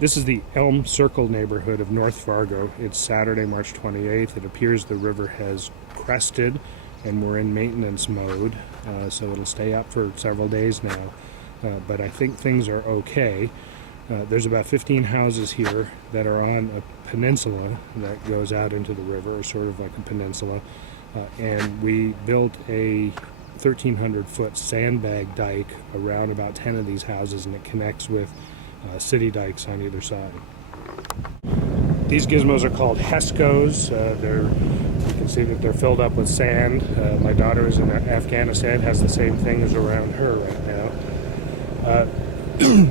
This is the Elm Circle neighborhood of North Fargo. It's Saturday, March 28th. It appears the river has crested and we're in maintenance mode, so it'll stay up for several days now. But I think things are okay. There's about 15 houses here that are on a peninsula that goes out into the river, or sort of like a peninsula. And we built a 1,300-foot sandbag dike around about 10 of these houses, and it connects with city dikes on either side. These gizmos are called Hescos. You can see that they're filled up with sand. My daughter is in Afghanistan, has the same things around her right now.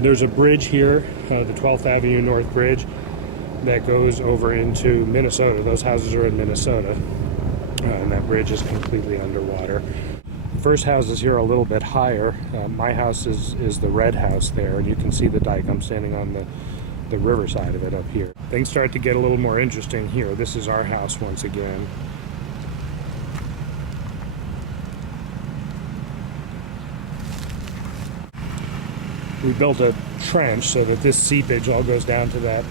There's a bridge here, the 12th Avenue North Bridge, that goes over into Minnesota. Those houses are in Minnesota, and that bridge is completely underwater. First houses here are a little bit higher. My house is the red house there, and you can see the dike. I'm standing on the river side of it up here. Things start to get a little more interesting here. This is our house once again. We built a trench so that this seepage all goes down to that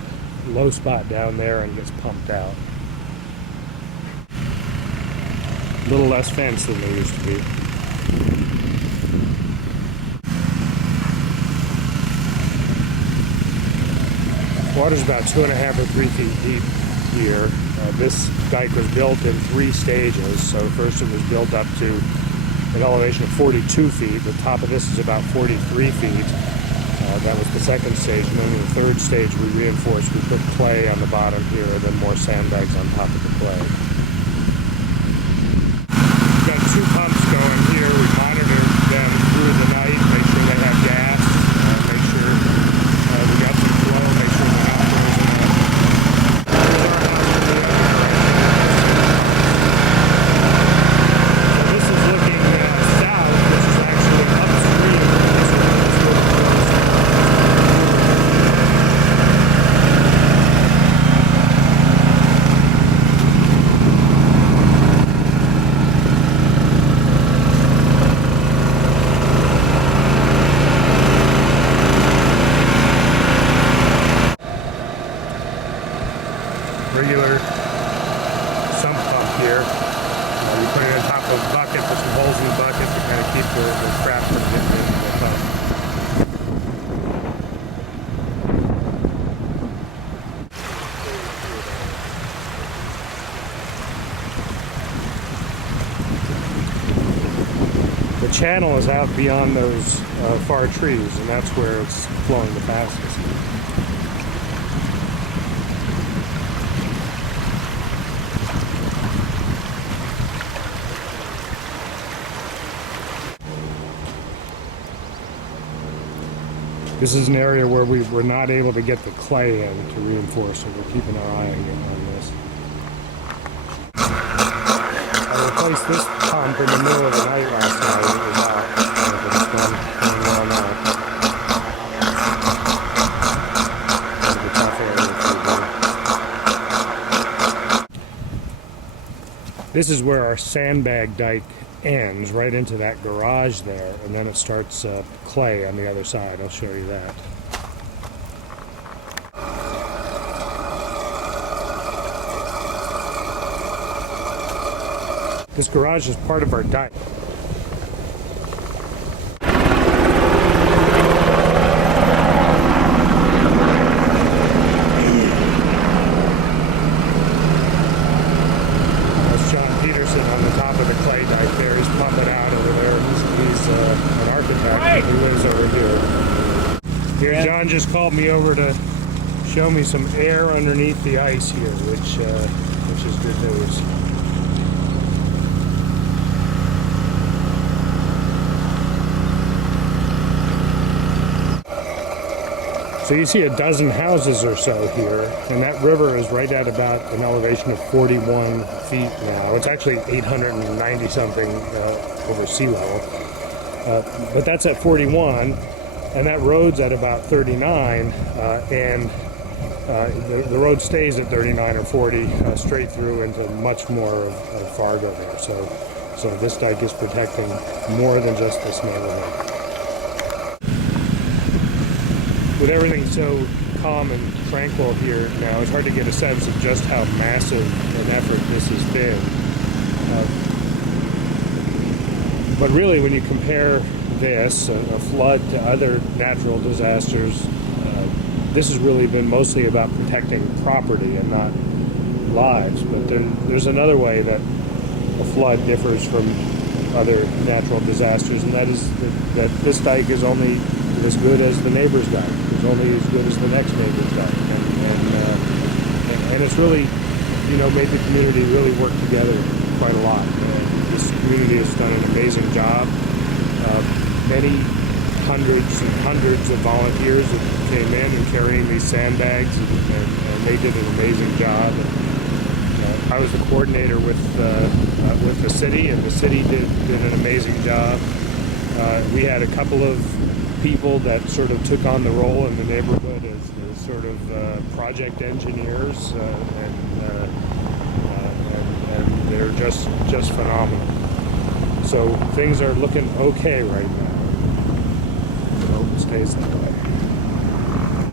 low spot down there and gets pumped out. A little less fence than there used to be. Water's about 2.5 or 3 feet deep here. This dike was built in 3 stages. So first it was built up to an elevation of 42 feet. The top of this is about 43 feet. That was the second stage. And then in the third stage we reinforced. We put clay on the bottom here, and then more sandbags on top of the clay. We've got 2 pumps going here. We monitor them through the night, make sure they have gas, make sure we got some flow, make sure we're not frozen up. So this is looking south, which is actually upstream. Regular sump pump here. You put it on top of a bucket, put some holes in the bucket to kind of keep the crap from getting into the pump. The channel is out beyond those far trees, and that's where it's flowing the fastest. This is an area where we were not able to get the clay in to reinforce, so we're keeping our eye on this. I replaced this pump in the middle of the night last night. It was out, but it's running well now. Kind of a tough area for me. This is where our sandbag dike ends, right into that garage there, and then it starts clay on the other side. I'll show you that. This garage is part of our dike. On the top of the clay dike there. He's pumping out over there. He's an architect who lives over here. Here, John just called me over to show me some air underneath the ice here, which is good news. So you see a dozen houses or so here, and that river is right at about an elevation of 41 feet now. It's actually 890 something over sea level, but that's at 41, and that road's at about 39, and the road stays at 39 or 40 straight through into much more of Fargo there. So this dike is protecting more than just this neighborhood. With everything so calm and tranquil here now. It's hard to get a sense of just how massive an effort this has been. But really, when you compare this, a flood, to other natural disasters, this has really been mostly about protecting property and not lives. But there's another way that a flood differs from other natural disasters, and that is that this dike is only as good as the neighbor's dike. It's only as good as the next neighbor's dike, and it's really, made the community really work together quite a lot. This community has done an amazing job. Many hundreds and hundreds of volunteers that came in and carrying these sandbags, and they did an amazing job. I was the coordinator with the city, and the city did an amazing job. We had a couple of people that sort of took on the role in the neighborhood as sort of project engineers, and they're just phenomenal. So things are looking okay right now. I hope it stays that way.